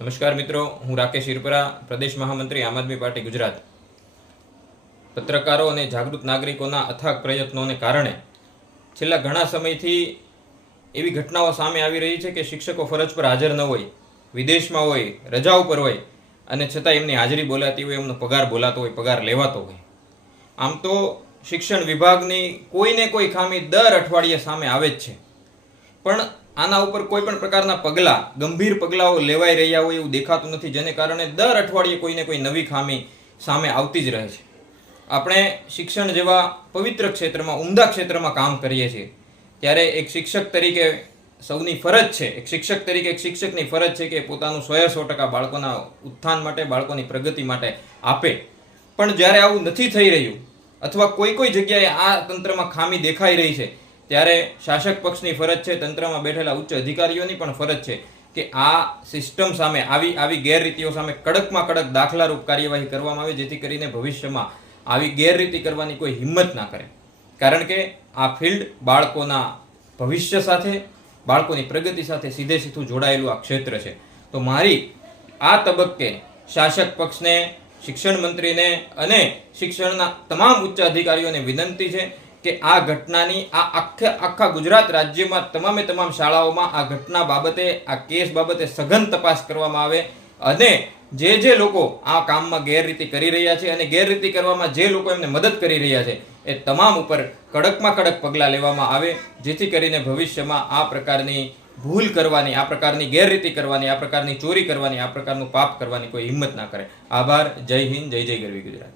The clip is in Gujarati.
નમસ્કાર મિત્રો, હું રાકેશ હિરપરા પ્રદેશ મહામંત્રી આમ આદમી પાર્ટી, ગુજરાત. પત્રકારો અને જાગૃત નાગરિકોના અથાગ પ્રયત્નોને કારણે છેલ્લા ઘણા સમયથી એવી ઘટનાઓ સામે આવી રહી છે કે શિક્ષકો ફરજ પર હાજર ન હોય, વિદેશમાં હોય, રજા ઉપર હોય અને છતાં એમની હાજરી બોલાતી હોય, એમનો પગાર બોલાતો હોય, પગાર લેવાતો હોય. આમ તો શિક્ષણ વિભાગની કોઈને કોઈ ખામી દર અઠવાડિયે સામે આવે જ છે. પણ આના ઉપર કોઈ પણ પ્રકારના પગલાં, ગંભીર પગલાઓ લેવાઈ રહ્યા હોય એવું દેખાતું નથી, જેને કારણે દર અઠવાડિયે કોઈને કોઈ નવી ખામી સામે આવતી જ રહે છે. આપણે શિક્ષણ જેવા પવિત્ર ક્ષેત્રમાં, ઉમદા ક્ષેત્રમાં કામ કરીએ છીએ, ત્યારે એક શિક્ષક તરીકે સૌની ફરજ છે, એક શિક્ષક તરીકે એક શિક્ષકની ફરજ છે કે પોતાનું સો સો ટકા બાળકોના ઉત્થાન માટે, બાળકોની પ્રગતિ માટે આપે. પણ જ્યારે આવું નથી થઈ રહ્યું, અથવા કોઈ કોઈ જગ્યાએ આ તંત્રમાં ખામી દેખાઈ રહી છે ત્યારે શાસક પક્ષની ફરજ છે, તંત્રમાં બેઠેલા ઉચ્ચ અધિકારીઓની પણ ફરજ છે કે આ સિસ્ટમ સામે આવી આવી ગેરરીતિઓ સામે કડકમાં કડક દાખલારૂપ કાર્યવાહી કરવામાં આવે, જેથી કરીને ભવિષ્યમાં આવી ગેરરીતિ કરવાની કોઈ હિંમત ના કરે. કારણ કે આ ફિલ્ડ બાળકોના ભવિષ્ય સાથે, બાળકોની પ્રગતિ સાથે સીધે સીધું જોડાયેલું આ ક્ષેત્ર છે. તો મારી આ તબક્કે શાસક પક્ષને, શિક્ષણ મંત્રીને અને શિક્ષણના તમામ ઉચ્ચ અધિકારીઓને વિનંતી છે કે આ ઘટનાની આ આખે આખા ગુજરાત રાજ્યમાં તમામે તમામ શાળાઓમાં આ ઘટના બાબતે, આ કેસ બાબતે સઘન તપાસ કરવામાં આવે અને જે જે લોકો આ કામમાં ગેરરીતિ કરી રહ્યા છે અને ગેરરીતિ કરવામાં જે લોકો એમને મદદ કરી રહ્યા છે, એ તમામ ઉપર કડકમાં કડક પગલાં લેવામાં આવે, જેથી કરીને ભવિષ્યમાં આ પ્રકારની ભૂલ કરવાની, આ પ્રકારની ગેરરીતિ કરવાની, આ પ્રકારની ચોરી કરવાની, આ પ્રકારનું પાપ કરવાની કોઈ હિંમત ના કરે. આભાર. જય હિન્દ, જય જય ગરવી ગુજરાત.